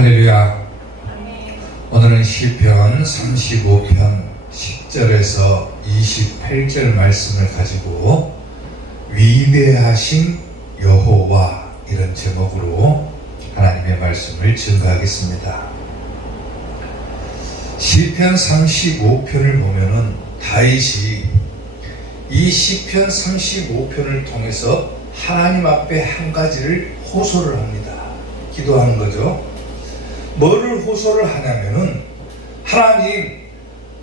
할렐루야. 오늘은 시편 35편 10절에서 28절 말씀을 가지고 위대하신 여호와 이런 제목으로 하나님의 말씀을 증거하겠습니다. 시편 35편을 보면은 다윗이 이 시편 35편을 통해서 하나님 앞에 한 가지를 호소를 합니다. 기도하는 거죠. 뭐를 호소를 하냐면은 하나님,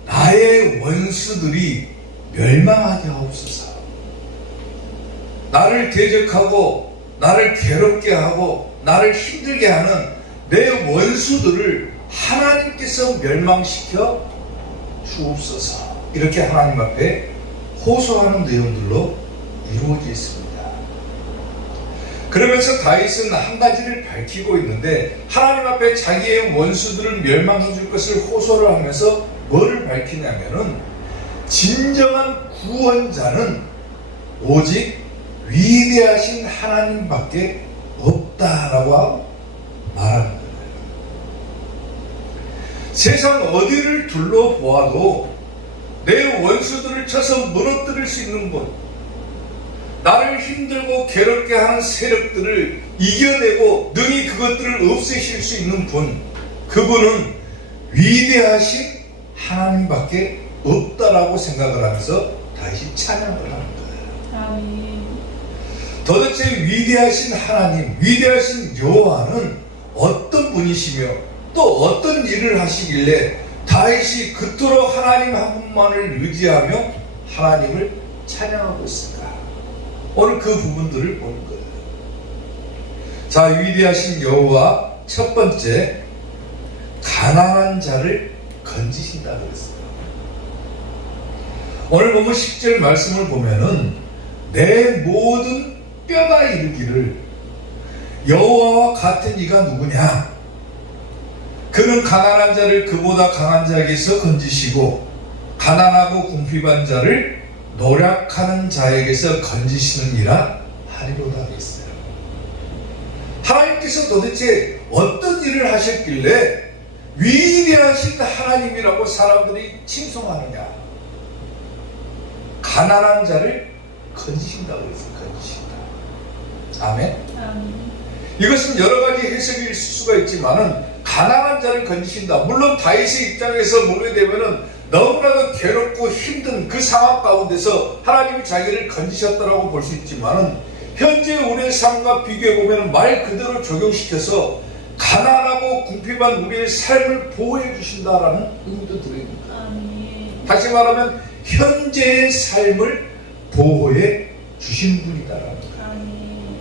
나의 원수들이 멸망하게 하옵소서. 나를 대적하고 나를 괴롭게 하고 나를 힘들게 하는 내 원수들을 하나님께서 멸망시켜 주옵소서. 이렇게 하나님 앞에 호소하는 내용들로 이루어져 있습니다. 그러면서 다윗은 한 가지를 밝히고 있는데 하나님 앞에 자기의 원수들을 멸망해 줄 것을 호소를 하면서 뭐를 밝히냐면은 진정한 구원자는 오직 위대하신 하나님밖에 없다라고 말하는 거예요. 세상 어디를 둘러보아도 내 원수들을 쳐서 무너뜨릴 수 있는 분, 나를 힘들고 괴롭게 하는 세력들을 이겨내고 능히 그것들을 없애실 수 있는 분, 그분은 위대하신 하나님밖에 없다라고 생각을 하면서 다시 찬양을 하는 거예요. 아멘. 도대체 위대하신 하나님, 위대하신 여호와는 어떤 분이시며 또 어떤 일을 하시길래 다윗이 그토록 하나님 한 분만을 의지하며 하나님을 찬양하고 있을까? 오늘 그 부분들을 보는 거예요. 자, 위대하신 여호와 첫 번째, 가난한 자를 건지신다 그랬어요. 오늘 보면 10절 말씀을 보면은 내 모든 뼈가 이르기를 여호와와 같은 이가 누구냐? 그는 가난한 자를 그보다 강한 자에게서 건지시고 가난하고 궁핍한 자를 노력하는 자에게서 건지시느니라 하리로다 했어요. 하나님께서 도대체 어떤 일을 하셨길래 위대하신 하나님이라고 사람들이 칭송하느냐? 가난한 자를 건지신다고 했어요. 건지신다. 아멘. 아멘. 이것은 여러 가지 해석이 있을 수가 있지만은 가난한 자를 건지신다. 물론 다윗의 입장에서 보게 되면은 너무나도 괴롭고 힘든 그 상황 가운데서 하나님이 자기를 건지셨다라고 볼 수 있지만은 현재 우리의 삶과 비교해보면 말 그대로 적용시켜서 가난하고 궁핍한 우리의 삶을 보호해 주신다라는 의미도 들어있습니다. 아멘. 다시 말하면 현재의 삶을 보호해 주신 분이다라는 거예요. 아멘.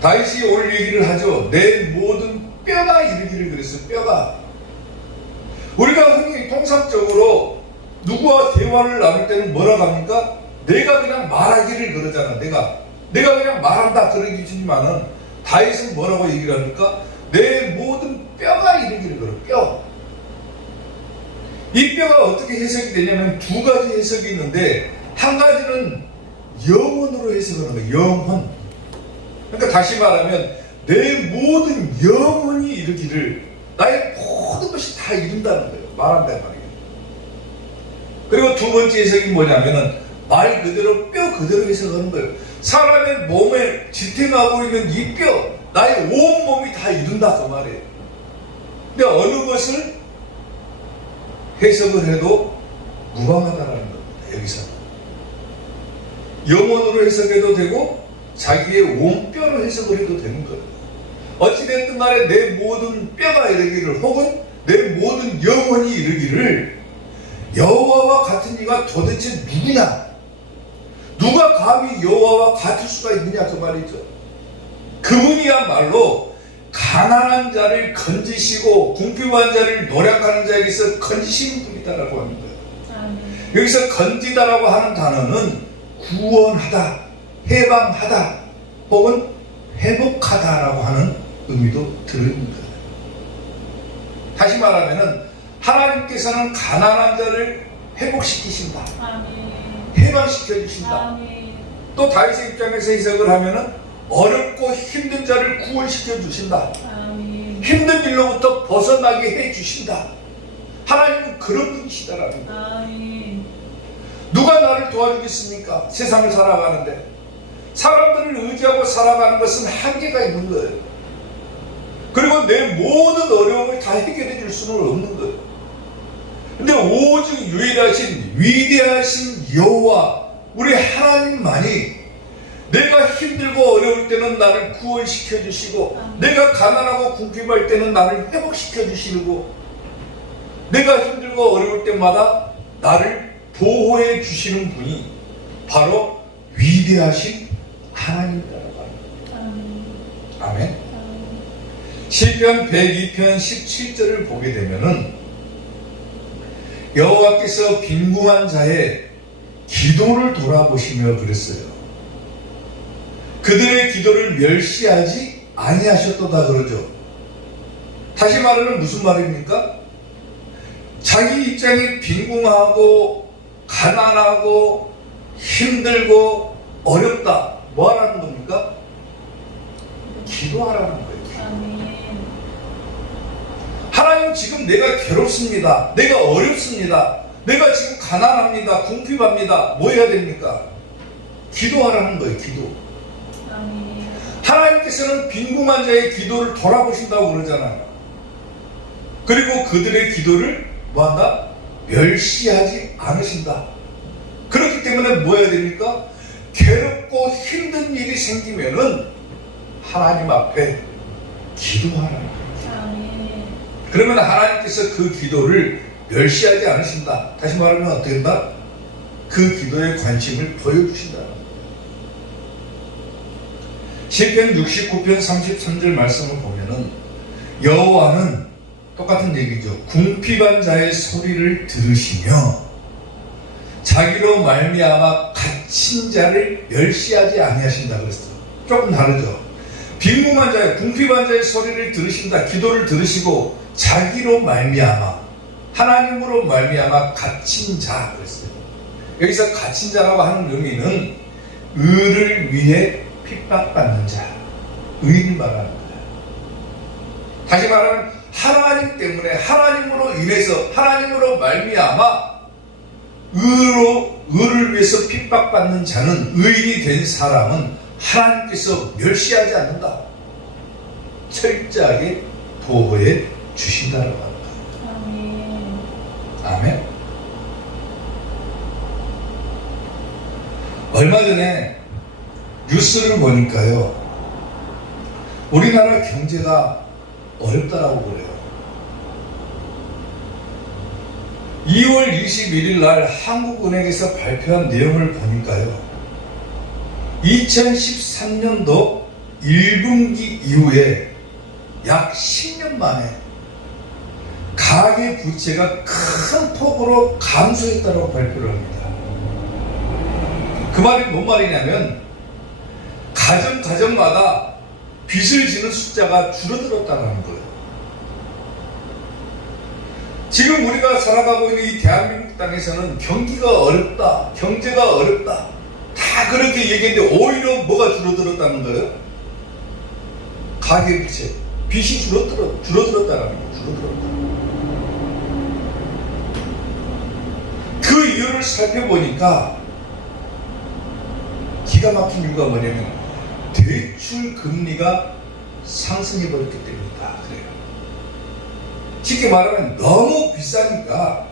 다윗이 오늘 얘기를 하죠. 내 모든 뼈가 이르기를 그랬어요. 뼈가. 우리가 흔히 통상적으로 누구와 대화를 나눌 때는 뭐라고 합니까? 내가 그냥 말하기를 그러잖아. 내가 그냥 말한다 그러기지만은 다윗은 뭐라고 얘기를 합니까? 내 모든 뼈가 이르기를 그래. 뼈. 이 뼈가 어떻게 해석이 되냐면 두 가지 해석이 있는데 한 가지는 영혼으로 해석하는 거예요. 영혼. 그러니까 다시 말하면 내 모든 영혼이 이르기를, 나의 모든 것이 다 이룬다는 거예요. 말한다는 말이에요. 그리고 두 번째 해석이 뭐냐면은 말 그대로 뼈 그대로 해석하는 거예요. 사람의 몸에 지탱하고 있는 이 뼈, 나의 온 몸이 다 이룬다 그 말이에요. 근데 어느 것을 해석을 해도 무방하다라는 겁니다. 여기서 영혼으로 해석해도 되고 자기의 온 뼈로 해석을 해도 되는 거예요. 어찌됐든 간에 내 모든 뼈가 이르기를 혹은 내 모든 영혼이 이르기를 여호와와 같은 이가 도대체 누구냐? 누가 감히 여호와와 같을 수가 있느냐 그 말이죠. 그분이야말로 가난한 자를 건지시고 궁핍한 자를 노력하는 자에게서 건지시는 분이다라고 하는 거예요. 아멘. 여기서 건지다라고 하는 단어는 구원하다, 해방하다 혹은 회복하다라고 하는 의미도 들어있는 거예요. 다시 말하면은 하나님께서는 가난한 자를 회복시키신다. 아멘. 해방시켜 주신다. 아멘. 또 다윗의 입장에서 해석을 하면은 어렵고 힘든 자를 구원시켜 주신다. 아멘. 힘든 일로부터 벗어나게 해주신다. 하나님은 그런 분이시다라는 거예요. 아멘. 누가 나를 도와주겠습니까? 세상을 살아가는데. 사람들을 의지하고 살아가는 것은 한계가 있는 거예요. 그리고 내 모든 어려움을 다 해결해 줄 수는 없는 거예요. 근데 오직 유일하신 위대하신 여호와 우리 하나님만이 내가 힘들고 어려울 때는 나를 구원시켜 주시고, 내가 가난하고 궁핍할 때는 나를 회복시켜 주시고, 내가 힘들고 어려울 때마다 나를 보호해 주시는 분이 바로 위대하신 하나님이라고 합니다. 아멘. 시편 102편 17절을 보게 되면은 여호와께서 빈궁한 자의 기도를 돌아보시며 그랬어요. 그들의 기도를 멸시하지 아니하셨도다 그러죠. 다시 말하면 무슨 말입니까? 자기 입장이 빈궁하고 가난하고 힘들고 어렵다. 뭐 하라는 겁니까? 기도하라는 거예요. 하나님, 지금 내가 괴롭습니다. 내가 어렵습니다. 내가 지금 가난합니다. 궁핍합니다. 뭐 해야 됩니까? 기도하라는 거예요. 기도. 하나님께서는 빈궁한 자의 기도를 돌아보신다고 그러잖아요. 그리고 그들의 기도를 뭐한다? 멸시하지 않으신다. 그렇기 때문에 뭐 해야 됩니까? 괴롭고 힘든 일이 생기면은 하나님 앞에 기도하라는 거예요. 그러면 하나님께서 그 기도를 멸시하지 않으신다. 다시 말하면 어떻게 된다? 그 기도에 관심을 보여주신다. 시편 69편 33절 말씀을 보면은 여호와는 똑같은 얘기죠. 궁핍한 자의 소리를 들으시며 자기로 말미암아 갇힌 자를 멸시하지 아니하신다 그랬어요. 조금 다르죠. 빈궁한 자의 궁핍한 자의 소리를 들으신다. 기도를 들으시고 자기로 말미암아 하나님으로 말미암아 갇힌 자 그랬어요. 여기서 갇힌 자라고 하는 의미는 의를 위해 핍박받는 자, 의인을 말하는 거예요. 다시 말하면 하나님 때문에 하나님으로 인해서 하나님으로 말미암아 의를 위해서 핍박받는 자는 의인이 된 사람은 하나님께서 멸시하지 않는다. 철저하게 보호해 주신다라고 합니다. 아멘. 얼마 전에 뉴스를 보니까요, 우리나라 경제가 어렵다라고 그래요. 2월 21일 날 한국은행에서 발표한 내용을 보니까요, 2013년도 1분기 이후에 약 10년 만에 가계 부채가 큰 폭으로 감소했다고 발표를 합니다. 그 말이 뭔 말이냐면 가정마다 빚을 지는 숫자가 줄어들었다는 거예요. 지금 우리가 살아가고 있는 이 대한민국 땅에서는 경기가 어렵다, 경제가 어렵다 다 그렇게 얘기했는데 오히려 뭐가 줄어들었다는 거예요? 가계부채, 빚이 줄어들었다는 거예요. 줄어들었다. 그 이유를 살펴보니까 기가 막힌 이유가 뭐냐면 대출 금리가 상승해 버렸기 때문이다. 그래요. 쉽게 말하면 너무 비싸니까,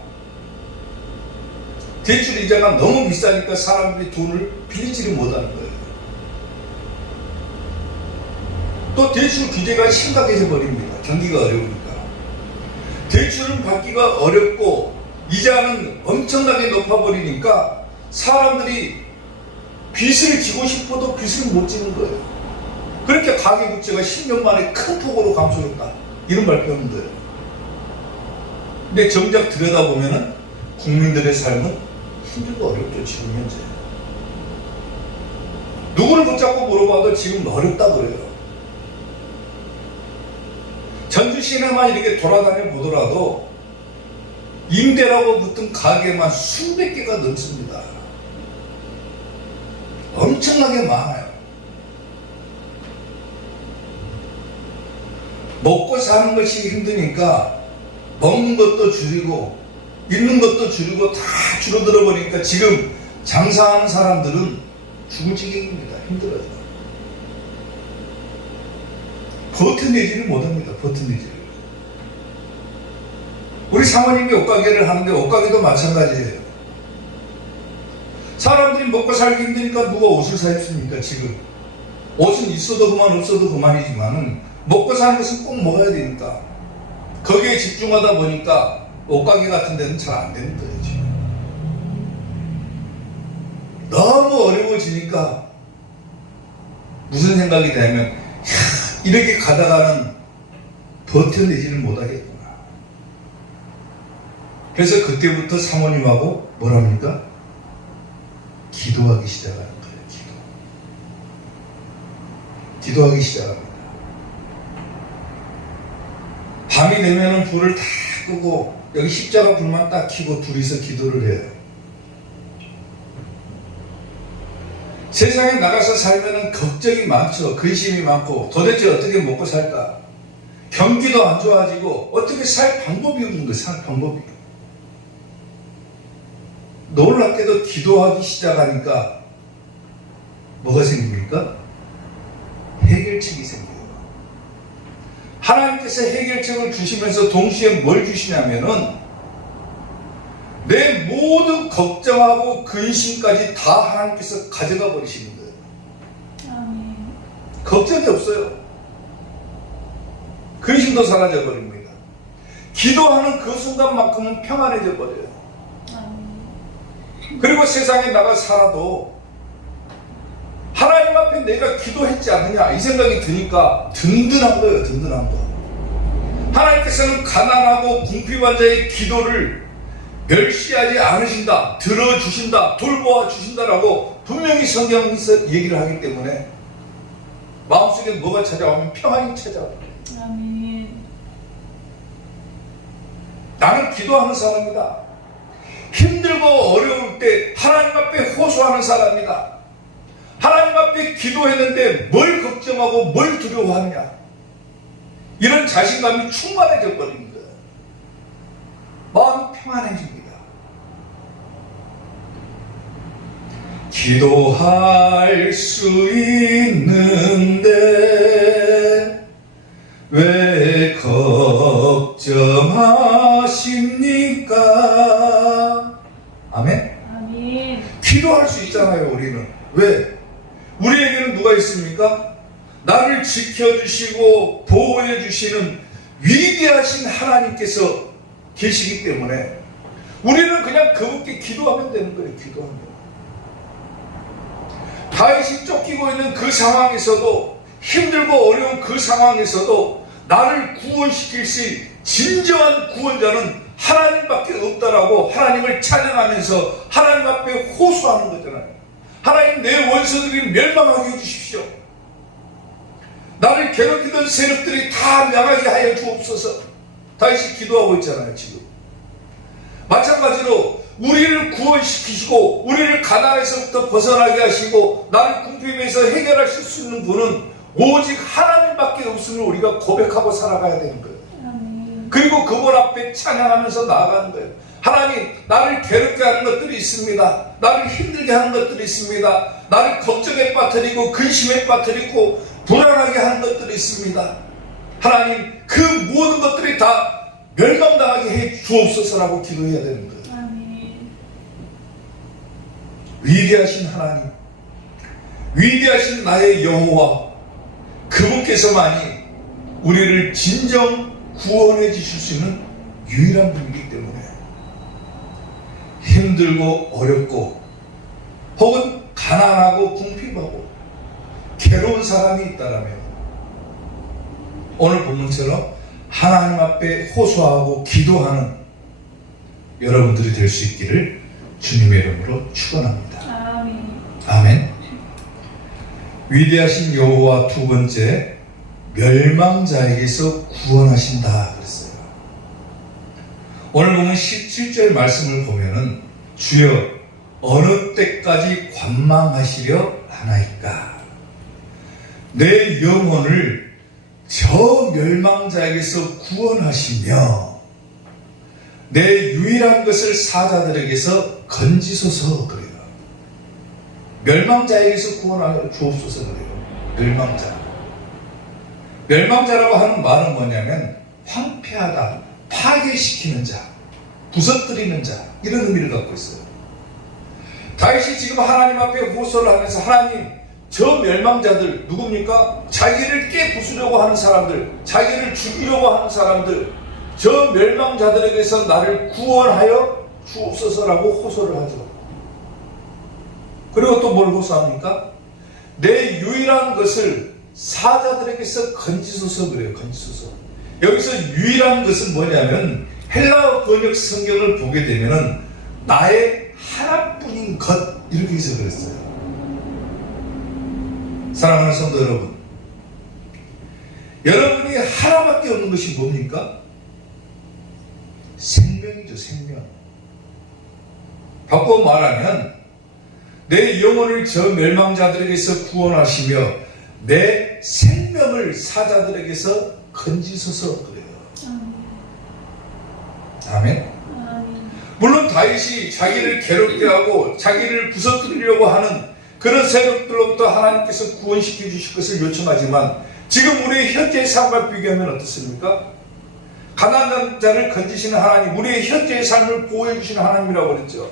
대출 이자가 너무 비싸니까 사람들이 돈을 빌리지를 못하는 거예요. 또 대출 규제가 심각해져 버립니다. 경기가 어려우니까. 대출은 받기가 어렵고 이자는 엄청나게 높아버리니까 사람들이 빚을 지고 싶어도 빚을 못 지는 거예요. 그렇게 가계부채가 10년 만에 큰 폭으로 감소했다. 이런 발표하는 거예요. 근데 정작 들여다보면은 국민들의 삶은 힘들고 어렵죠. 지금 현재. 누구를 붙잡고 물어봐도 지금 어렵다 그래요. 전주 시내만 이렇게 돌아다녀 보더라도 임대라고 붙은 가게만 수백 개가 넘습니다. 엄청나게 많아요. 먹고 사는 것이 힘드니까 먹는 것도 줄이고 있는 것도 줄이고 다 줄어들어 버리니까 지금 장사하는 사람들은 죽을 지경입니다. 힘들어요. 버텨내지를 못합니다. 버텨내지를. 우리 사모님이 옷가게를 하는데 옷가게도 마찬가지예요. 사람들이 먹고 살기 힘드니까 누가 옷을 사 입습니까? 지금 옷은 있어도 그만 없어도 그만이지만은 먹고 사는 것은 꼭 먹어야 되니까 거기에 집중하다 보니까 옷가게 같은 데는 잘 안 되는 거예요. 지금 너무 어려워지니까 무슨 생각이 되면 이렇게 가다가는 버텨내지는 못하겠구나. 그래서 그때부터 사모님하고 뭐랍니까? 기도하기 시작하는 거예요. 기도하기 시작합니다. 밤이 되면은 불을 다 끄고 여기 십자가 불만 딱 켜고 둘이서 기도를 해요. 세상에 나가서 살면은 걱정이 많죠. 근심이 많고 도대체 어떻게 먹고 살까? 경기도 안 좋아지고 어떻게 살 방법이 없는 거예요. 살 방법이. 놀랍게도 기도하기 시작하니까 뭐가 생깁니까? 해결책이 생겨요. 하나님께서 해결책을 주시면서 동시에 뭘 주시냐면은 내 모든 걱정하고 근심까지 다 하나님께서 가져가 버리시는 거예요. 아멘. 걱정이 없어요. 근심도 사라져 버립니다. 기도하는 그 순간만큼은 평안해져 버려요. 그리고 세상에 나가 살아도 하나님 앞에 내가 기도했지 않느냐 이 생각이 드니까 든든한 거예요. 든든한 거. 하나님께서는 가난하고 궁핍환자의 기도를 멸시하지 않으신다, 들어주신다, 돌보아 주신다라고 분명히 성경에서 얘기를 하기 때문에 마음속에 뭐가 찾아오면 평안이 찾아와요. 아멘. 나는 기도하는 사람이다. 힘들고 어려울 때 하나님 앞에 호소하는 사람이다. 하나님 앞에 기도했는데 뭘 걱정하고 뭘 두려워하느냐. 이런 자신감이 충만해져 버린 거예요. 마음이 평안해집니다. 기도할 수 있는데 왜 걱정하십니까? 아멘? 아멘. 기도할 수 있잖아요, 우리는. 왜? 우리에게는 누가 있습니까? 나를 지켜주시고 보호해주시는 위대하신 하나님께서 계시기 때문에 우리는 그냥 그분께 기도하면 되는 거예요. 기도하면. 다윗이 쫓기고 있는 그 상황에서도 힘들고 어려운 그 상황에서도 나를 구원시킬 수 있는 진정한 구원자는 하나님밖에 없다라고 하나님을 찬양하면서 하나님 앞에 호소하는 거잖아요. 하나님 내 원수들이 멸망하게 해주십시오. 나를 괴롭히던 세력들이 다 명하게 하여 주옵소서. 다윗이 기도하고 있잖아요. 지금 마찬가지로 우리를 구원시키시고 우리를 가난에서부터 벗어나게 하시고 나를 궁핍에서 해결하실 수 있는 분은 오직 하나님밖에 없음을 우리가 고백하고 살아가야 되는 거예요. 그리고 그분 앞에 찬양하면서 나아가는 거예요. 하나님, 나를 괴롭게 하는 것들이 있습니다. 나를 힘들게 하는 것들이 있습니다. 나를 걱정에 빠뜨리고 근심에 빠뜨리고 불안하게 하는 것들이 있습니다. 하나님, 그 모든 것들이 다 멸망당하게 해 주옵소서라고 기도해야 되는 거예요. 아멘. 위대하신 하나님, 위대하신 나의 여호와, 그분께서만이 우리를 진정 구원해 주실 수 있는 유일한 분이기 때문에 힘들고 어렵고 혹은 가난하고 궁핍하고 괴로운 사람이 있다라면 오늘 본문처럼 하나님 앞에 호소하고 기도하는 여러분들이 될 수 있기를 주님의 이름으로 축원합니다. 아멘. 아멘. 위대하신 여호와 두 번째, 멸망자에게서 구원하신다 그랬어요. 오늘 보면 17절 말씀을 보면은 주여 어느 때까지 관망하시려 하나이까? 내 영혼을 저 멸망자에게서 구원하시며 내 유일한 것을 사자들에게서 건지소서 그래요. 멸망자에게서 구원하여 주옵소서 그래요. 멸망자라고 하는 말은 뭐냐면 황폐하다, 파괴시키는 자, 부서뜨리는 자, 이런 의미를 갖고 있어요. 다윗이 지금 하나님 앞에 호소를 하면서 하나님, 저 멸망자들 누굽니까? 자기를 깨부수려고 하는 사람들, 자기를 죽이려고 하는 사람들, 저 멸망자들에게서 나를 구원하여 주옵소서라고 호소를 하죠. 그리고 또 뭘 호소합니까? 내 유일한 것을 사자들에게서 건지소서 그래요. 건지소서. 여기서 유일한 것은 뭐냐면 헬라어 번역 성경을 보게 되면은 나의 하나뿐인 것 이렇게 해서 그랬어요. 사랑하는 성도 여러분, 여러분이 하나밖에 없는 것이 뭡니까? 생명이죠. 생명. 바꿔 말하면 내 영혼을 저 멸망자들에게서 구원하시며 내 생명을 사자들에게서 건지소서 그래요. 아멘. 물론 다윗이 자기를 괴롭게 하고 자기를 부서뜨리려고 하는 그런 세력들로부터 하나님께서 구원시켜 주실 것을 요청하지만 지금 우리의 현재의 삶과 비교하면 어떻습니까? 가난한 자를 건지시는 하나님, 우리의 현재의 삶을 보호해 주시는 하나님이라고 그랬죠.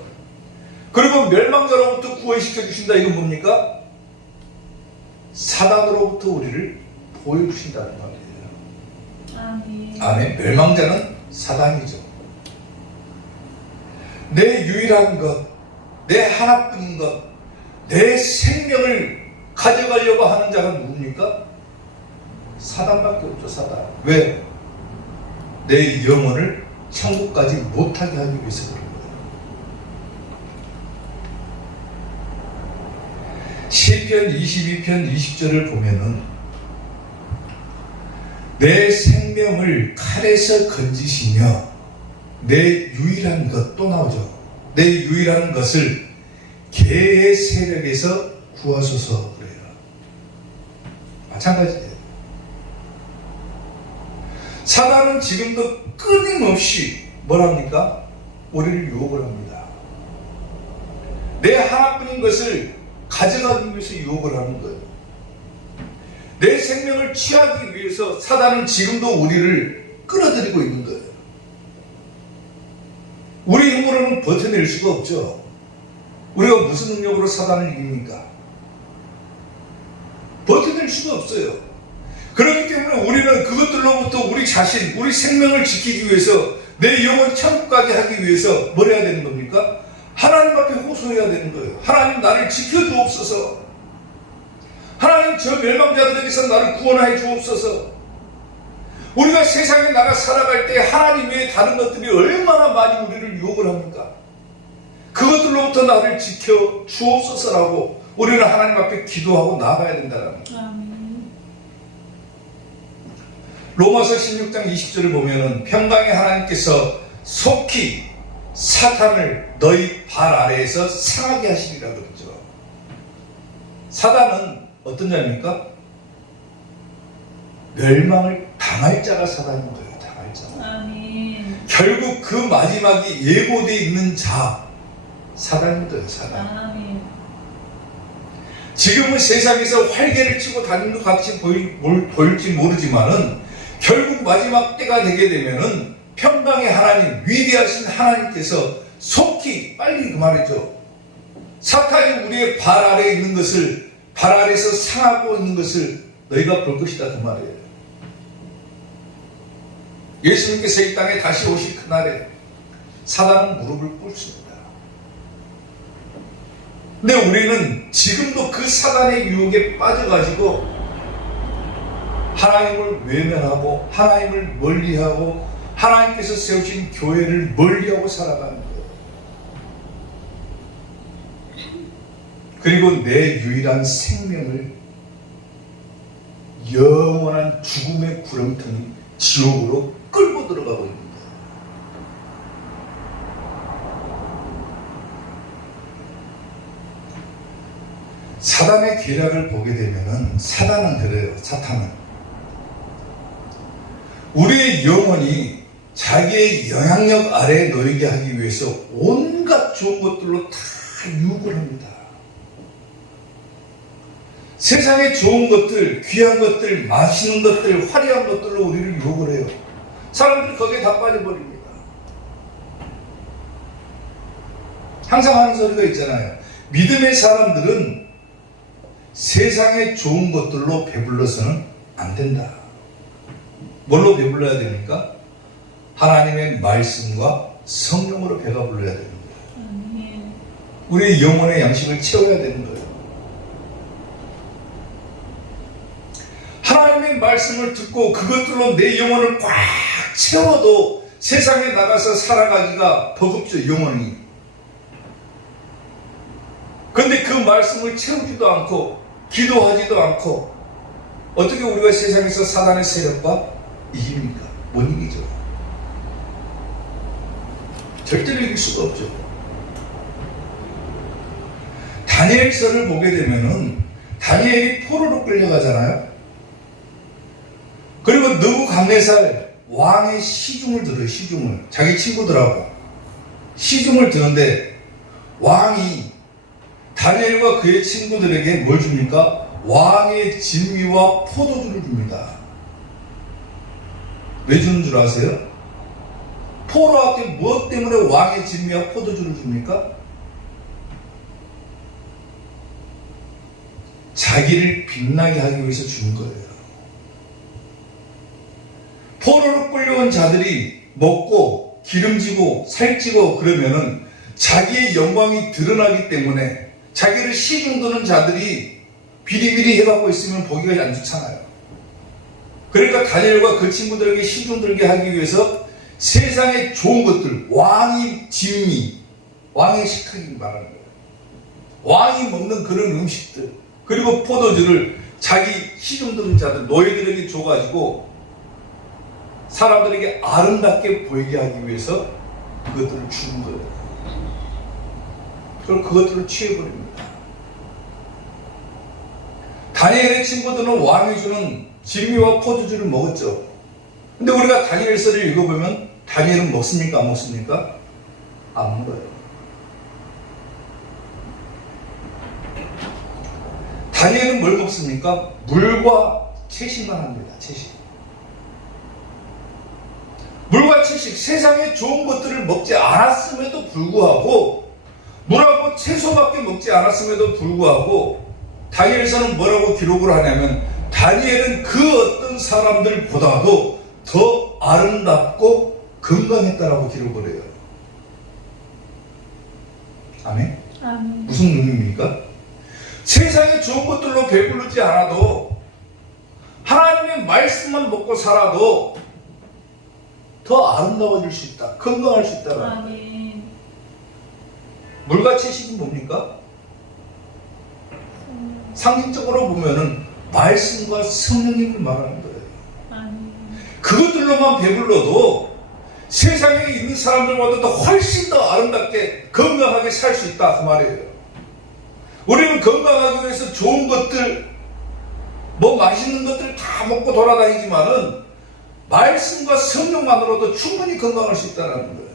그리고 멸망자로부터 구원시켜 주신다. 이건 뭡니까? 사단으로부터 우리를 보호해 주신다는 말이에요. 아멘. 멸망자는 사단이죠. 내 유일한 것, 내 하나뿐인 것, 내 생명을 가져가려고 하는 자가 누굽니까? 사단밖에 없죠. 사단. 왜? 내 영혼을 천국까지 못하게 하기 위해서 그런 거예요. 시편 22편 20절을 보면은 내 생명을 칼에서 건지시며 내 유일한 것, 또 나오죠. 내 유일한 것을 개의 세력에서 구하소서 그래요. 마찬가지예요. 사단은 지금도 끊임없이 뭐랍니까? 우리를 유혹을 합니다. 내 하나뿐인 것을 가져가기 위해서 유혹을 하는 거예요. 내 생명을 취하기 위해서 사단은 지금도 우리를 끌어들이고 있는 거예요. 우리 힘으로는 버텨낼 수가 없죠. 우리가 무슨 능력으로 사단을 이깁니까? 버텨낼 수가 없어요. 그렇기 때문에 우리는 그것들로부터 우리 자신, 우리 생명을 지키기 위해서 내 영혼 천국 가게 하기 위해서 뭘 해야 되는 겁니까? 하나님 앞에 호소해야 되는 거예요. 하나님 나를 지켜주옵소서. 하나님 저 멸망자들에게서 나를 구원하여 주옵소서. 우리가 세상에 나가 살아갈 때 하나님 외에 다른 것들이 얼마나 많이 우리를 유혹을 합니까? 그것들로부터 나를 지켜 주옵소서라고 우리는 하나님 앞에 기도하고 나아가야 된다는 거예요. 로마서 16장 20절을 보면은 평강의 하나님께서 속히 사탄을 너희 발 아래에서 상하게 하시리라 그러죠. 사단은 어떤 자입니까? 멸망을 당할 자가 사단인 거예요. 당할 자. 아멘. 결국 그 마지막이 예고되어 있는 자, 사단인 거예요. 사단. 아멘. 지금은 세상에서 활개를 치고 다니는 것 같이 보일지 모르지만은 결국 마지막 때가 되게 되면은 평강의 하나님, 위대하신 하나님께서 속히, 빨리 그 말이죠. 사탄이 우리의 발 아래에 있는 것을, 발 아래에서 상하고 있는 것을 너희가 볼 것이다 그 말이에요. 예수님께서 이 땅에 다시 오실 그날에 사단은 무릎을 꿇습니다. 근데 우리는 지금도 그 사단의 유혹에 빠져가지고 하나님을 외면하고 하나님을 멀리하고 하나님께서 세우신 교회를 멀리하고 살아가는 거예요. 그리고 내 유일한 생명을 영원한 죽음의 구렁텅이 지옥으로 끌고 들어가고 있는 거예요. 사단의 계략을 보게 되면은 사단은 그래요. 사탄은 우리의 영혼이 자기의 영향력 아래에 놓이게 하기 위해서 온갖 좋은 것들로 다 유혹을 합니다. 세상의 좋은 것들, 귀한 것들, 맛있는 것들, 화려한 것들로 우리를 유혹을 해요. 사람들이 거기에 다 빠져버립니다. 항상 하는 소리가 있잖아요. 믿음의 사람들은 세상의 좋은 것들로 배불러서는 안 된다. 뭘로 배불러야 됩니까? 하나님의 말씀과 성령으로 배가 불러야 됩니다. 우리의 영혼의 양식을 채워야 되는 거예요. 하나님의 말씀을 듣고 그것들로 내 영혼을 꽉 채워도 세상에 나가서 살아가기가 버겁죠, 영혼이. 그런데 그 말씀을 채우지도 않고 기도하지도 않고 어떻게 우리가 세상에서 사단의 세력과 이깁니까? 못 이기죠. 절대로 이길 수가 없죠. 다니엘서를 보게 되면은 다니엘이 포로로 끌려가잖아요. 그리고 느부갓네살 왕의 시중을 들어요. 시중을 자기 친구들하고 시중을 드는데 왕이 다니엘과 그의 친구들에게 뭘 줍니까? 왕의 진미와 포도주를 줍니다. 왜 주는 줄 아세요? 포로한테 무엇 때문에 왕의 진미와 포도주를 줍니까? 자기를 빛나게 하기 위해서 주는 거예요. 포로로 끌려온 자들이 먹고 기름지고 살찌고 그러면은 자기의 영광이 드러나기 때문에 자기를 시중드는 자들이 비리비리 해갖고 있으면 보기가 안 좋잖아요. 그러니까 다니엘과 그 친구들에게 시중들게 하기 위해서 세상의 좋은 것들, 왕이 진미, 왕의 식탁이 말하는 거예요. 왕이 먹는 그런 음식들, 그리고 포도주를 자기 시중드는 자들, 노예들에게 줘가지고 사람들에게 아름답게 보이게 하기 위해서 그것들을 주는 거예요. 그럼 그것들을 취해버립니다. 다니엘의 친구들은 왕이 주는 진미와 포도주를 먹었죠. 근데 우리가 다니엘서를 읽어보면 다니엘은 먹습니까? 안 먹습니까? 안 먹어요. 다니엘은 뭘 먹습니까? 물과 채식만 합니다. 채식. 물과 채식, 세상에 좋은 것들을 먹지 않았음에도 불구하고 물하고 채소밖에 먹지 않았음에도 불구하고 다니엘서는 뭐라고 기록을 하냐면 다니엘은 그 어떤 사람들보다도 더 아름답고 건강했다라고 기록을 해요. 아멘? 아멘. 무슨 의미입니까? 세상에 좋은 것들로 배부르지 않아도 하나님의 말씀만 먹고 살아도 더 아름다워질 수 있다. 건강할 수 있다. 아멘. 물과 채식이 뭡니까? 상징적으로 보면은 말씀과 성령님을 말하는 거예요. 아멘. 그것들로만 배불러도 세상에 있는 사람들보다 훨씬 더 아름답게 건강하게 살 수 있다 그 말이에요. 우리는 건강하기 위해서 좋은 것들, 뭐 맛있는 것들 다 먹고 돌아다니지만은 말씀과 성령만으로도 충분히 건강할 수 있다는 거예요.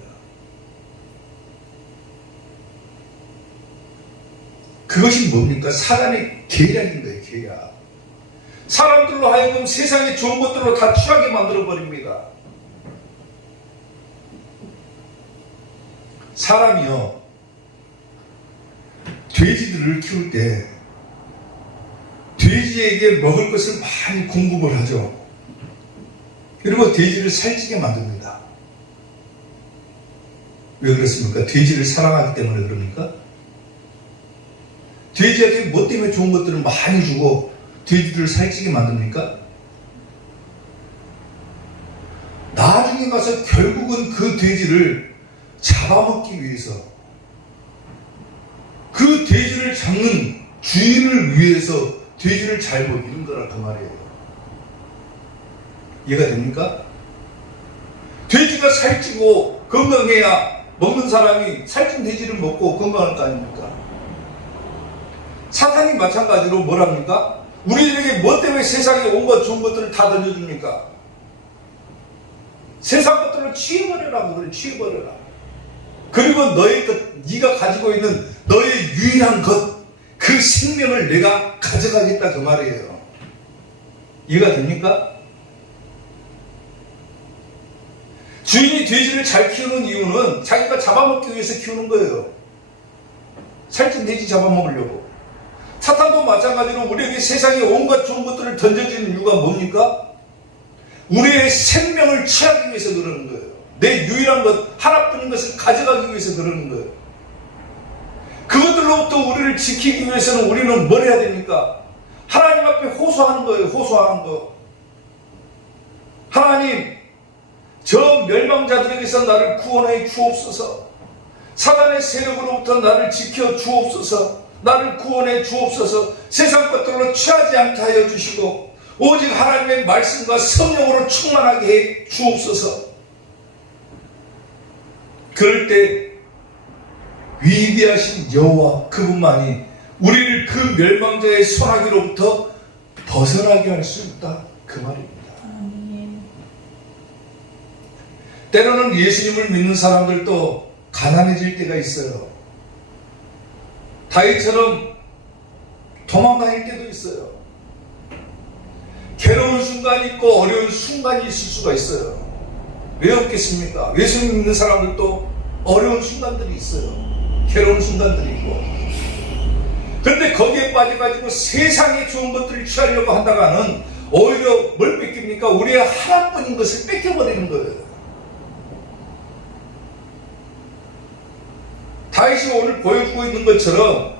그것이 뭡니까? 사단의 계략인 거예요. 계략. 사람들로 하여금 세상의 좋은 것들로 다 취하게 만들어버립니다. 사람이요, 돼지들을 키울 때 돼지에게 먹을 것을 많이 공급을 하죠. 그리고 돼지를 살찌게 만듭니다. 왜 그렇습니까? 돼지를 사랑하기 때문에 그럽니까? 돼지한테 뭐 때문에 좋은 것들을 많이 주고 돼지들을 살찌게 만듭니까? 나중에 가서 결국은 그 돼지를 잡아먹기 위해서, 그 돼지를 잡는 주인을 위해서 돼지를 잘 먹이는 거라 그 말이에요. 이해가 됩니까? 돼지가 살찌고 건강해야 먹는 사람이 살찐 돼지를 먹고 건강할 거 아닙니까? 사탄이 마찬가지로 뭐랍니까? 우리들에게 뭐 때문에 세상에 온갖 좋은 것들을 다 던져줍니까? 세상 것들로 취해버려라. 그래, 취해버려라. 그리고 너의 것, 네가 가지고 있는 너의 유일한 것, 그 생명을 내가 가져가겠다 그 말이에요. 이해가 됩니까? 주인이 돼지를 잘 키우는 이유는 자기가 잡아먹기 위해서 키우는 거예요. 살찐 돼지 잡아먹으려고. 사탄도 마찬가지로 우리에게 세상에 온갖 좋은 것들을 던져주는 이유가 뭡니까? 우리의 생명을 취하기 위해서 그러는 거예요. 내 유일한 것, 하나뿐인 것을 가져가기 위해서 그러는 거예요. 그것들로부터 우리를 지키기 위해서는 우리는 뭘 해야 됩니까? 하나님 앞에 호소하는 거예요. 호소하는 거. 하나님, 저 멸망자들에게서 나를 구원해 주옵소서. 사단의 세력으로부터 나를 지켜 주옵소서. 나를 구원해 주옵소서. 세상 것들로 취하지 않게 하여 주시고 오직 하나님의 말씀과 성령으로 충만하게 해 주옵소서. 그럴 때 위대하신 여호와 그분만이 우리를 그 멸망자의 손아귀로부터 벗어나게 할 수 있다 그 말입니다. 때로는 예수님을 믿는 사람들도 가난해질 때가 있어요. 다윗처럼 도망다닐 때도 있어요. 괴로운 순간이 있고 어려운 순간이 있을 수가 있어요. 왜 없겠습니까? 예수님 믿는 사람들도 어려운 순간들이 있어요. 괴로운 순간들이 있고. 그런데 거기에 빠져가지고 세상의 좋은 것들을 취하려고 한다가는 오히려 뭘 뺏깁니까? 우리의 하나뿐인 것을 뺏겨버리는 거예요. 다윗이 오늘 보여주고 있는 것처럼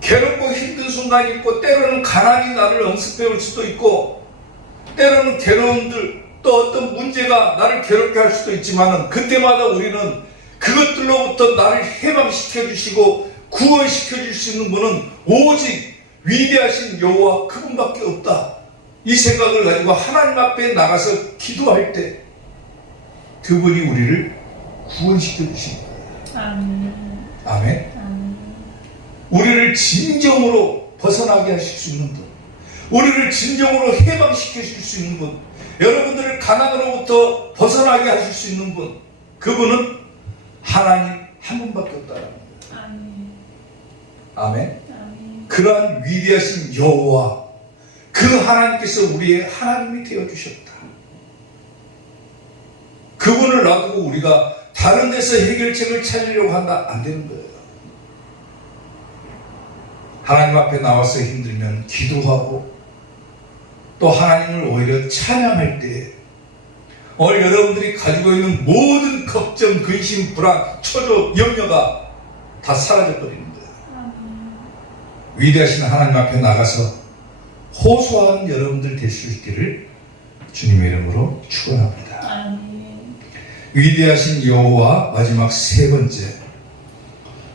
괴롭고 힘든 순간이 있고 때로는 가난이 나를 엄습해 올 수도 있고 때로는 괴로움들 또 어떤 문제가 나를 괴롭게 할 수도 있지만 그때마다 우리는 그것들로부터 나를 해방시켜 주시고 구원시켜 줄 수 있는 분은 오직 위대하신 여호와 그분밖에 없다. 이 생각을 가지고 하나님 앞에 나가서 기도할 때 그분이 우리를 구원시켜 주십니다. 아멘. 아멘. 우리를 진정으로 벗어나게 하실 수 있는 분, 우리를 진정으로 해방시켜 줄 수 있는 분, 여러분들을 가난으로부터 벗어나게 하실 수 있는 분, 그분은 하나님 한 분밖에 없다는 거예요. 아멘. 아멘. 아멘. 그러한 위대하신 여호와 그 하나님께서 우리의 하나님이 되어주셨다. 그분을 놔두고 우리가 다른 데서 해결책을 찾으려고 한다 안 되는 거예요. 하나님 앞에 나와서 힘들면 기도하고 또 하나님을 오히려 찬양할 때 오늘 여러분들이 가지고 있는 모든 걱정, 근심, 불안, 초조, 염려가 다 사라져버리는 거예요. 위대하신 하나님 앞에 나가서 호소하는 여러분들 될 수 있기를 주님의 이름으로 축원합니다. 위대하신 여호와 마지막 세 번째,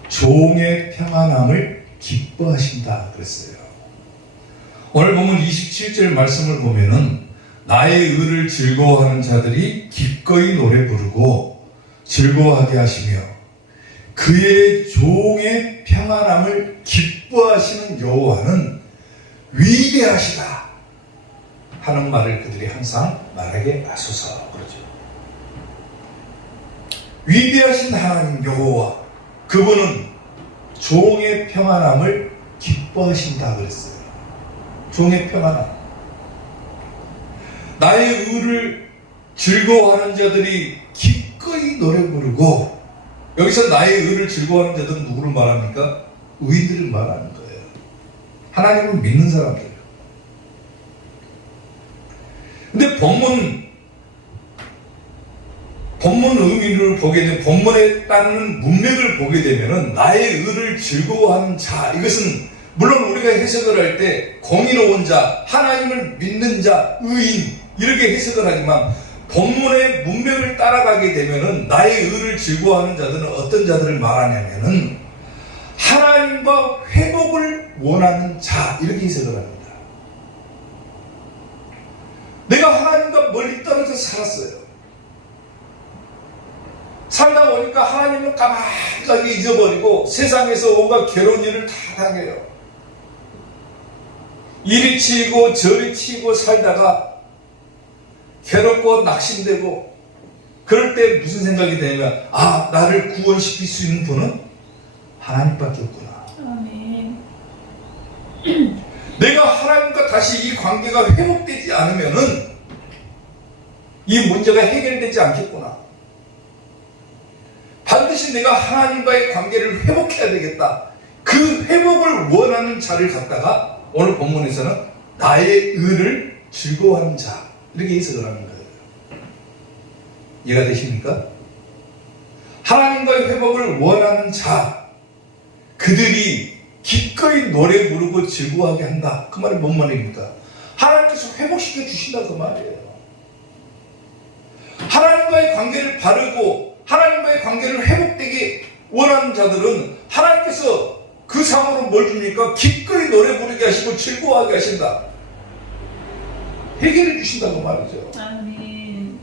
종의 평안함을 기뻐하신다 그랬어요. 오늘 보면 27절 말씀을 보면은 나의 의를 즐거워하는 자들이 기꺼이 노래 부르고 즐거워하게 하시며 그의 종의 평안함을 기뻐하시는 여호와는 위대하시다 하는 말을 그들이 항상 말하게 하소서 그러죠. 위대하신 하나님 여호와 그분은 종의 평안함을 기뻐하신다 그랬어요. 종의 평안함. 나의 의를 즐거워하는 자들이 기꺼이 노래 부르고, 여기서 나의 의를 즐거워하는 자들은 누구를 말합니까? 의인들을 말하는 거예요. 하나님을 믿는 사람들. 근데 본문 의미를 보게 되면, 본문에 따르는 문맥을 보게 되면은 나의 의를 즐거워하는 자, 이것은 물론 우리가 해석을 할 때 공의로운 자, 하나님을 믿는 자, 의인 이렇게 해석을 하지만 본문의 문맥을 따라가게 되면은 나의 의를 즐거워하는 자들은 어떤 자들을 말하냐면은 하나님과 회복을 원하는 자 이렇게 해석을 합니다. 내가 하나님과 멀리 떨어져 살았어요. 살다 보니까 하나님을 까마득하게 잊어버리고 세상에서 온갖 괴로운 일을 다 당해요. 이리 치이고 저리 치이고 살다가 괴롭고 낙심되고 그럴 때 무슨 생각이 되냐면 나를 구원시킬 수 있는 분은 하나님밖에 없구나. 아멘. 내가 하나님과 다시 이 관계가 회복되지 않으면은 이 문제가 해결되지 않겠구나. 반드시 내가 하나님과의 관계를 회복해야 되겠다. 그 회복을 원하는 자를 갖다가 오늘 본문에서는 나의 의를 즐거워하는 자 이렇게 해석을 하는 거예요. 이해가 되십니까? 하나님과의 회복을 원하는 자 그들이 기꺼이 노래 부르고 즐거워하게 한다. 그 말이 뭔 말입니까? 하나님께서 회복시켜 주신다 그 말이에요. 하나님과의 관계를 바르고 하나님과의 관계를 회복되게 원하는 자들은 하나님께서 그 상으로 뭘 줍니까? 기꺼이 노래 부르게 하시고 즐거워하게 하신다. 해결해 주신다고 말이죠. 아멘.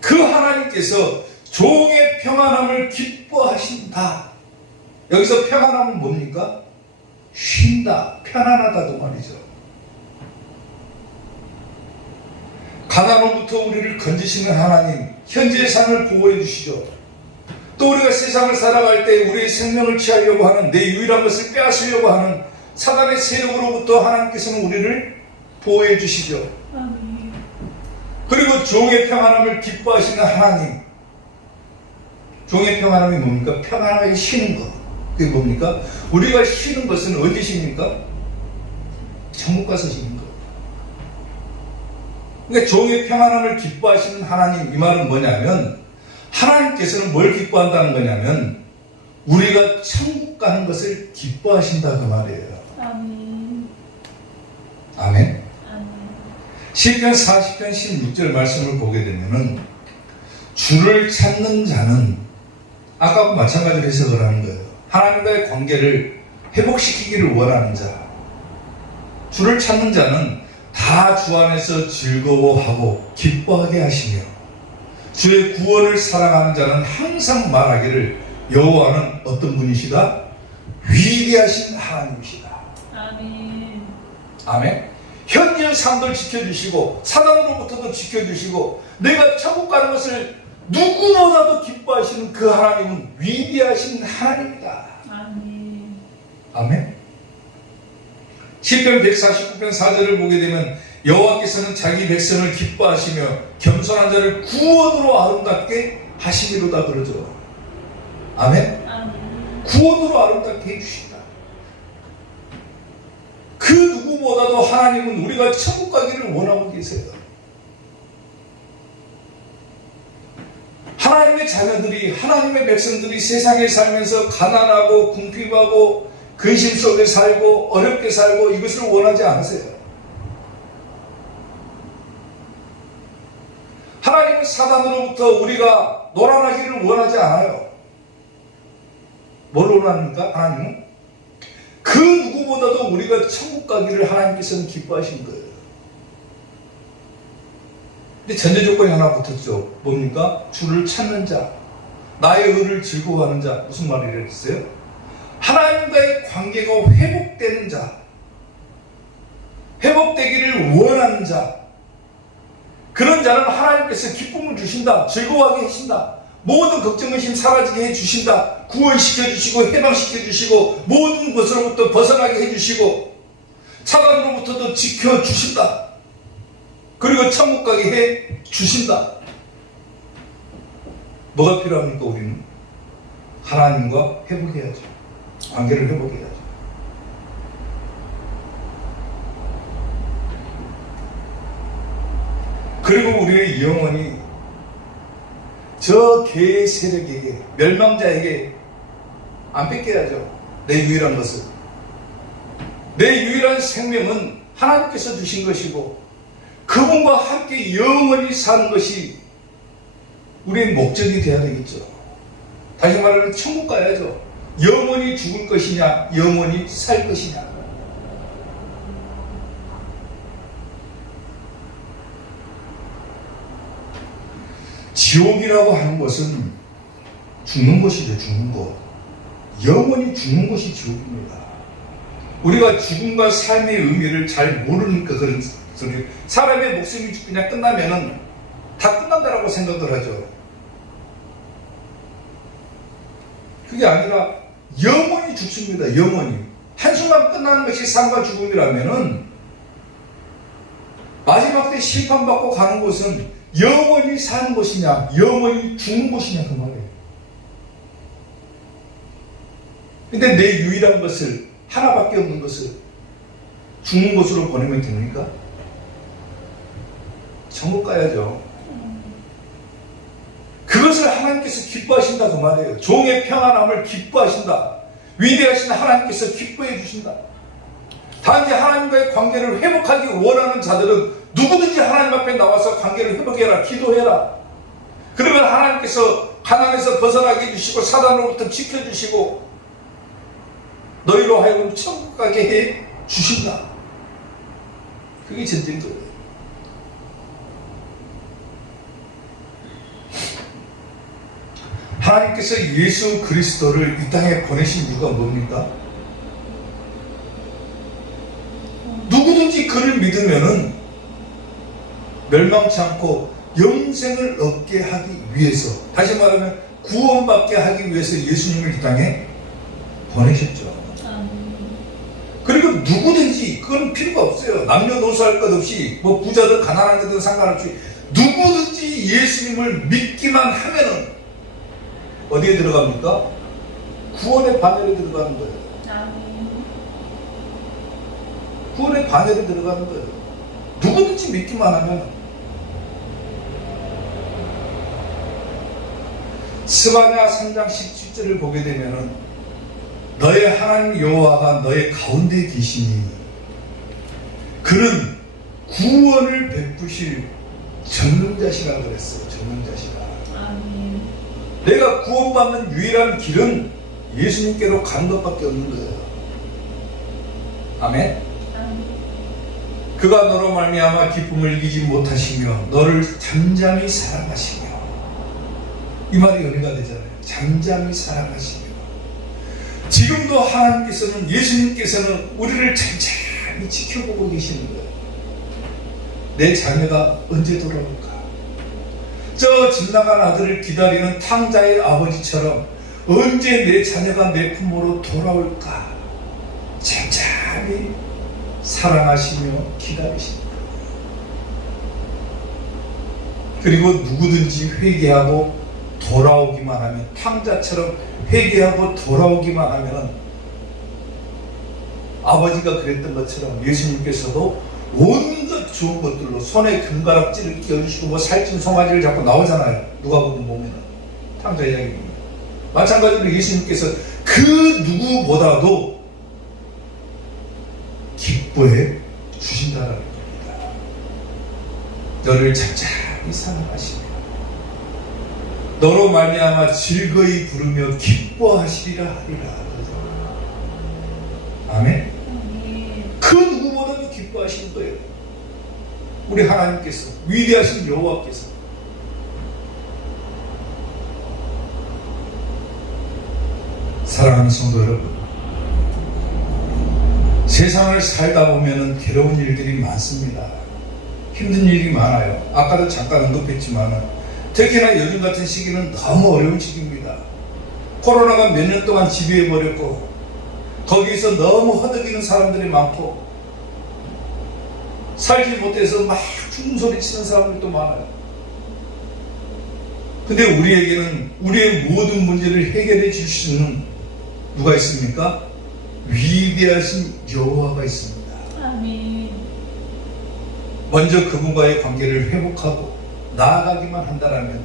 그 하나님께서 종의 평안함을 기뻐하신다. 여기서 평안함은 뭡니까? 쉰다, 편안하다도 말이죠. 가난으로부터 우리를 건지시는 하나님, 현재의 삶을 보호해 주시죠. 또 우리가 세상을 살아갈 때 우리의 생명을 취하려고 하는 내 유일한 것을 빼앗으려고 하는 사단의 세력으로부터 하나님께서는 우리를 보호해 주시죠. 아멘. 그리고 종의 평안함을 기뻐하시는 하나님. 종의 평안함이 뭡니까? 평안하게 쉬는 것. 그게 뭡니까? 우리가 쉬는 것은 언제 쉽니까? 천국 가서 쉬는 것. 그러니까 종의 평안함을 기뻐하시는 하나님, 이 말은 뭐냐면 하나님께서는 뭘 기뻐한다는 거냐면 우리가 천국 가는 것을 기뻐하신다 그 말이에요. 아멘. 아멘. 아멘. 시편 40편 16절 말씀을 보게 되면은 주를 찾는 자는 아까와 마찬가지로 해석을 하는 거예요. 하나님과의 관계를 회복시키기를 원하는 자. 주를 찾는 자는 다 주 안에서 즐거워하고 기뻐하게 하시며 주의 구원을 사랑하는 자는 항상 말하기를 여호와는 어떤 분이시다? 위대하신 하나님이시다. 아멘. 아멘. 현재 삶도 지켜주시고 사단으로부터도 지켜주시고 내가 천국 가는 것을 누구보다도 기뻐하시는 그 하나님은 위대하신 하나님이다. 아멘. 아멘. 시편 149편 4절을 보게 되면 여호와께서는 자기 백성을 기뻐하시며 겸손한 자를 구원으로 아름답게 하시미로다 그러죠. 아멘. 아멘. 구원으로 아름답게 해주신다. 그 누구보다도 하나님은 우리가 천국 가기를 원하고 계세요. 하나님의 자녀들이, 하나님의 백성들이 세상에 살면서 가난하고 궁핍하고 근심 속에 살고 어렵게 살고 이것을 원하지 않으세요. 하나님은 사단으로부터 우리가 놀아나기를 원하지 않아요. 뭘 원합니까? 하나님은? 그 누구보다도 우리가 천국 가기를 하나님께서는 기뻐하신 거예요. 근데 전제 조건이 하나 붙었죠. 뭡니까? 주를 찾는 자, 나의 의를 즐거워하는 자. 무슨 말이랬어요? 하나님과의 관계가 회복되는 자, 회복되기를 원하는 자, 그런 자는 하나님께서 기쁨을 주신다, 즐거워하게 해주신다, 모든 걱정의심 사라지게 해주신다, 구원시켜 주시고 해방시켜 주시고 모든 것으로부터 벗어나게 해주시고 사단으로부터도 지켜주신다. 그리고 천국 가게 해 주신다. 뭐가 필요합니까? 우리는 하나님과 회복해야죠. 관계를 회복해야죠. 그리고 우리의 영혼이 저 개의 세력에게, 멸망자에게 안 뺏겨야죠. 내 유일한 것을. 내 유일한 생명은 하나님께서 주신 것이고 그분과 함께 영원히 사는 것이 우리의 목적이 되어야 되겠죠. 다시 말하면 천국 가야죠. 영원히 죽을 것이냐, 영원히 살 것이냐. 지옥이라고 하는 것은 죽는 것이죠. 죽는 것. 영원히 죽는 것이 지옥입니다. 우리가 죽음과 삶의 의미를 잘 모르니까 그런 소리. 사람의 목숨이 그냥 끝나면은 다 끝난다라고 생각을 하죠. 그게 아니라 영원히 죽습니다. 영원히. 한순간 끝나는 것이 삶과 죽음이라면은 마지막 때 심판받고 가는 곳은 영원히 사는 곳이냐 영원히 죽는 곳이냐 그 말이에요. 근데 내 유일한 것을 하나밖에 없는 것을 죽는 곳으로 보내면 됩니까? 천국 가야죠. 그것을 하나님께서 기뻐하신다 그 말이에요. 종의 평안함을 기뻐하신다. 위대하신 하나님께서 기뻐해 주신다. 단지 하나님과의 관계를 회복하기 원하는 자들은 누구든지 하나님 앞에 나와서 관계를 회복해라. 기도해라. 그러면 하나님께서 가난에서 벗어나게 해주시고 사단으로부터 지켜주시고 너희로 하여금 천국 가게 해 주신다. 그게 전제인 거예요. 하나님께서 예수 그리스도를 이 땅에 보내신 이유가 뭡니까? 누구든지 그를 믿으면은 멸망치 않고 영생을 얻게 하기 위해서, 다시 말하면 구원받게 하기 위해서 예수님을 이 땅에 보내셨죠. 그리고 누구든지 그건 필요가 없어요. 남녀노소할 것 없이 뭐 부자든 가난한 자든 상관없이 누구든지 예수님을 믿기만 하면은 어디에 들어갑니까? 구원의 반열에 들어가는 거예요. 구원의 반열에 들어가는 거예요. 누구든지 믿기만 하면. 스바냐 3장 17절을 보게 되면은 너의 하나님 여호와가 너의 가운데 계시니 그는 구원을 베푸실 전능자시라 그랬어요. 전능자시라. 아멘. 내가 구원받는 유일한 길은 예수님께로 가는 것밖에 없는 거예요. 아멘. 그가 너로 말미암아 기쁨을 이기지 못하시며 너를 잠잠히 사랑하시며, 이 말이 연애가 되잖아요. 잠잠히 사랑하시며. 지금도 하나님께서는, 예수님께서는 우리를 잠잠히 지켜보고 계시는 거예요. 내 자녀가 언제 돌아올까? 저 집 나간 아들을 기다리는 탕자의 아버지처럼 언제 내 자녀가 내 품으로 돌아올까? 잠잠히 사랑하시며 기다리십니다. 그리고 누구든지 회개하고 돌아오기만 하면, 탕자처럼 회개하고 돌아오기만 하면 아버지가 그랬던 것처럼 예수님께서도 온갖 좋은 것들로 손에 금가락지를 끼워주시고 뭐 살찐 송아지를 잡고 나오잖아요. 누가복음 보면 탕자 이야기입니다. 마찬가지로 예수님께서 그 누구보다도 기뻐해 주신다는 겁니다. 너를 잠잠히 사랑하시며 너로 말미암아 즐거이 부르며 기뻐하시리라 하리라. 아멘. 그 누구보다도 기뻐하시는 거예요. 우리 하나님께서, 위대하신 여호와께서. 사랑하는 성도 여러분, 세상을 살다 보면 괴로운 일들이 많습니다. 힘든 일이 많아요. 아까도 잠깐 언급했지만 특히나 요즘 같은 시기는 너무 어려운 시기입니다. 코로나가 몇 년 동안 지배해버렸고 거기에서 너무 허덕이는 사람들이 많고 살지 못해서 막 중소리 치는 사람들도 많아요. 근데 우리에게는 우리의 모든 문제를 해결해 줄 수 있는 누가 있습니까? 위대하신 여호와가 있습니다. 아멘. 먼저 그분과의 관계를 회복하고 나아가기만 한다면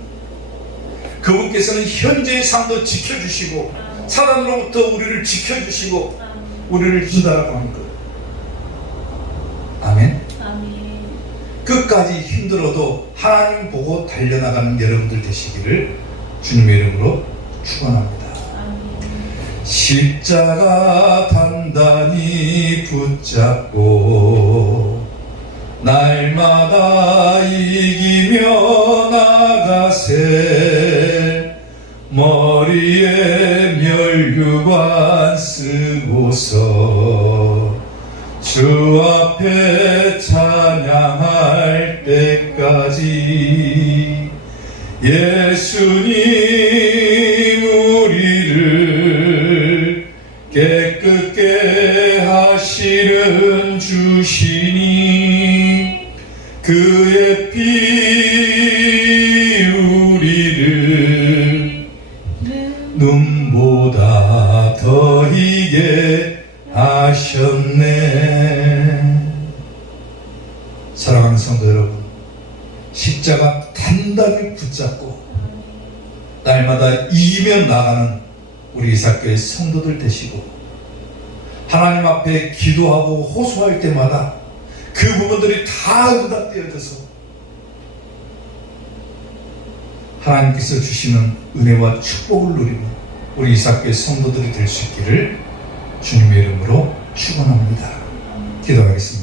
그분께서는 현재의 삶도 지켜주시고 사단으로부터 우리를 지켜주시고 우리를 준다라고 하는 거예요. 아멘. 아멘. 끝까지 힘들어도 하나님 보고 달려나가는 여러분들 되시기를 주님의 이름으로 축원합니다. 십자가 단단히 붙잡고 날마다 이기며 나가세. 머리에 멸류관 쓰고서 주 앞에 찬양할 때까지 예수님 우리를 깨끗게 하시는 주시니 그의 피 우리를 눈보다 더 희게 하셨네. 사랑하는 성도 여러분, 십자가 단단히 붙잡고 날마다 이기며 나가는 우리 이삭교회 성도들 되시고, 하나님 앞에 기도하고 호소할 때마다 그 부분들이 다 응답되어져서 하나님께서 주시는 은혜와 축복을 누리고 우리 이삭교회 성도들이 될 수 있기를 주님의 이름으로 축원합니다. 기도하겠습니다.